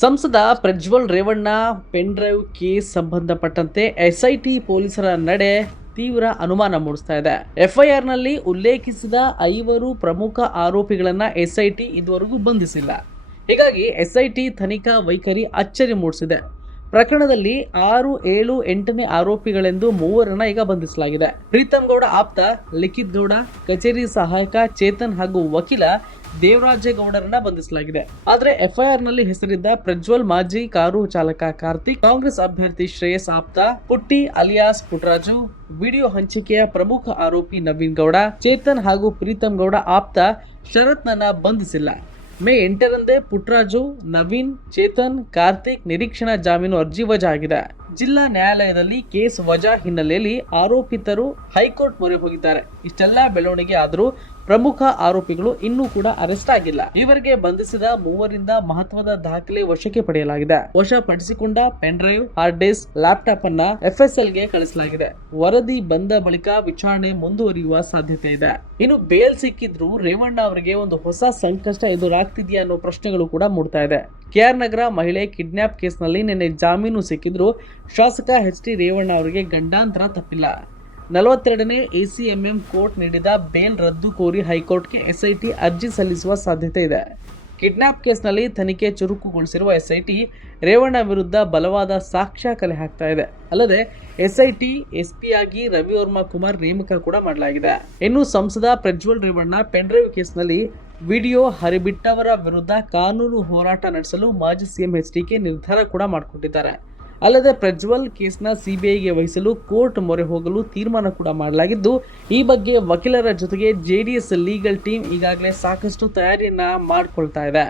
ಸಂಸದ Prajwal Revanna pen drive case ಸಂಬಂಧಪಟ್ಟಂತೆ SIT ಪೊಲೀಸರ ನಡೆ ತೀವ್ರ ಅನುಮಾನ ಮೂಡಿಸ್ತಾ ಇದೆ. ಎಫ್ಐಆರ್ನಲ್ಲಿ ಉಲ್ಲೇಖಿಸಿದ ಐವರು ಪ್ರಮುಖ ಆರೋಪಿಗಳನ್ನ ಎಸ್ಐಟಿ ಇದುವರೆಗೂ ಬಂಧಿಸಿಲ್ಲ. ಹೀಗಾಗಿ ಎಸ್ಐಟಿ ತನಿಖಾ ವೈಖರಿ ಅಚ್ಚರಿ ಮೂಡಿಸಿದೆ. ಪ್ರಕರಣದಲ್ಲಿ ಆರು ಏಳು ಎಂಟನೇ ಆರೋಪಿಗಳೆಂದು ಮೂವರನ್ನ ಈಗ ಬಂಧಿಸಲಾಗಿದೆ. ಪ್ರೀತಮ್ ಗೌಡ ಆಪ್ತ, ಲಿಖಿತ್ ಗೌಡ, ಕಚೇರಿ ಸಹಾಯಕ ಚೇತನ್ ಹಾಗೂ ವಕೀಲ ದೇವರಾಜೇಗೌಡರನ್ನ ಬಂಧಿಸಲಾಗಿದೆ. ಆದ್ರೆ ಎಫ್ಐಆರ್ನಲ್ಲಿ ಹೆಸರಿದ್ದ ಪ್ರಜ್ವಲ್ ಮಾಜಿ ಕಾರು ಚಾಲಕ ಕಾರ್ತಿಕ್, ಕಾಂಗ್ರೆಸ್ ಅಭ್ಯರ್ಥಿ ಶ್ರೇಯಸ್ ಆಪ್ತ, ಪುಟ್ಟಿ ಅಲಿಯಾಸ್ ಪುಟ್ರಾಜು, ವಿಡಿಯೋ ಹಂಚಿಕೆಯ ಪ್ರಮುಖ ಆರೋಪಿ ನವೀನ್ ಗೌಡ, ಚೇತನ್ ಹಾಗೂ ಪ್ರೀತಮ್ ಗೌಡ ಆಪ್ತ ಶರತ್ನನ್ನ ಬಂಧಿಸಿಲ್ಲ. ಮೇ ಎಂಟರಂದೇ ಪುಟ್ರಾಜು, ನವೀನ್, ಚೇತನ್, ಕಾರ್ತಿಕ್ ನಿರೀಕ್ಷಣಾ ಜಾಮೀನು ಅರ್ಜಿ ವಜಾ ಆಗಿದೆ ಜಿಲ್ಲಾ ನ್ಯಾಯಾಲಯದಲ್ಲಿ ಕೇಸ್ ವಜಾ ಹಿನ್ನೆಲೆಯಲ್ಲಿ ಆರೋಪಿತರು ಹೈಕೋರ್ಟ್ ಮೊರೆ ಹೋಗಿದ್ದಾರೆ. ಇಷ್ಟೆಲ್ಲ ಬೆಳವಣಿಗೆ ಆದರೂ ಪ್ರಮುಖ ಆರೋಪಿಗಳು ಇನ್ನೂ ಕೂಡ ಅರೆಸ್ಟ್ ಆಗಿಲ್ಲ. ಇವರಿಗೆ ಬಂಧಿಸಿದ ಮೂವರಿಂದ ಮಹತ್ವದ ದಾಖಲೆ ವಶಕ್ಕೆ ಪಡೆಯಲಾಗಿದೆ. ವಶಪಡಿಸಿಕೊಂಡ pen drive, hard disk, laptop ಅನ್ನ ಎಫ್ಎಸ್ಎಲ್ಗೆ ಕಳಿಸಲಾಗಿದೆ. ವರದಿ ಬಂದ ಬಳಿಕ ವಿಚಾರಣೆ ಮುಂದುವರಿಯುವ ಸಾಧ್ಯತೆ ಇದೆ. ಇನ್ನು ಬೇಲ್ ಸಿಕ್ಕಿದ್ರು ರೇವಣ್ಣ ಅವರಿಗೆ ಒಂದು ಹೊಸ ಸಂಕಷ್ಟ ಎದುರಾಗ್ತಿದೆಯಾ ಅನ್ನೋ ಪ್ರಶ್ನೆಗಳು ಕೂಡ ಮೂಡ್ತಾ ಇದೆ. ಕೆಆರ್ ನಗರ ಮಹಿಳೆ ಕಿಡ್ನಾಪ್ ಕೇಸ್ನಲ್ಲಿ ನಿನ್ನೆ ಜಾಮೀನು ಸಿಕ್ಕಿದ್ರು ಶಾಸಕ ಎಚ್ ಟಿ ರೇವಣ್ಣ ಅವರಿಗೆ ಗಂಡಾಂತರ ತಪ್ಪಿಲ್ಲ. ನಲವತ್ತೆರಡನೇ ಎಸಿಎಂಎಂ ಕೋರ್ಟ್ ನೀಡಿದ ಬೇಲ್ ರದ್ದು ಕೋರಿ ಹೈಕೋರ್ಟ್ಗೆ ಎಸ್ಐಟಿ ಅರ್ಜಿ ಸಲ್ಲಿಸುವ ಸಾಧ್ಯತೆ ಇದೆ. ಕಿಡ್ನಾಪ್ ಕೇಸ್ನಲ್ಲಿ ತನಿಖೆ ಚುರುಕುಗೊಳಿಸಿರುವ ಎಸ್ಐಟಿ ರೇವಣ್ಣ ವಿರುದ್ಧ ಬಲವಾದ ಸಾಕ್ಷ್ಯ ಕಲೆ ಹಾಕ್ತಾ ಇದೆ. ಅಲ್ಲದೆ, ಎಸ್ಐಟಿ ಎಸ್ಪಿಯಾಗಿ ರವಿ ವರ್ಮಾ ಕುಮಾರ್ ನೇಮಕ ಕೂಡ ಮಾಡಲಾಗಿದೆ. ಇನ್ನು ಸಂಸದ ಪ್ರಜ್ವಲ್ ರೇವಣ್ಣ ಪೆನ್ಡ್ರೈವ್ ಕೇಸ್ನಲ್ಲಿ ವಿಡಿಯೋ ಹರಿಬಿಟ್ಟವರ ವಿರುದ್ಧ ಕಾನೂನು ಹೋರಾಟ ನಡೆಸಲು ಮಾಜಿ ಸಿಎಂ ಎಚ್ ಡಿಕೆ ನಿರ್ಧಾರ ಕೂಡ ಮಾಡಿಕೊಂಡಿದ್ದಾರೆ ಅಲ್ಲದೆ ಪ್ರಜ್ವಲ್ ಕೇಸ್ನ ಸಿಬಿಐಗೆ ವಹಿಸಲು ಕೋರ್ಟ್ ಮೊರೆ ಹೋಗಲು ತೀರ್ಮಾನ ಕೂಡ ಮಾಡಲಾಗಿದ್ದು, ಈ ಬಗ್ಗೆ ವಕೀಲರ ಜೊತೆಗೆ ಜೆಡಿಎಸ್ ಲೀಗಲ್ ಟೀಮ್ ಈಗಾಗಲೇ ಸಾಕಷ್ಟು ತಯಾರಿಯನ್ನ ಮಾಡಿಕೊಳ್ತಾ ಇದೆ.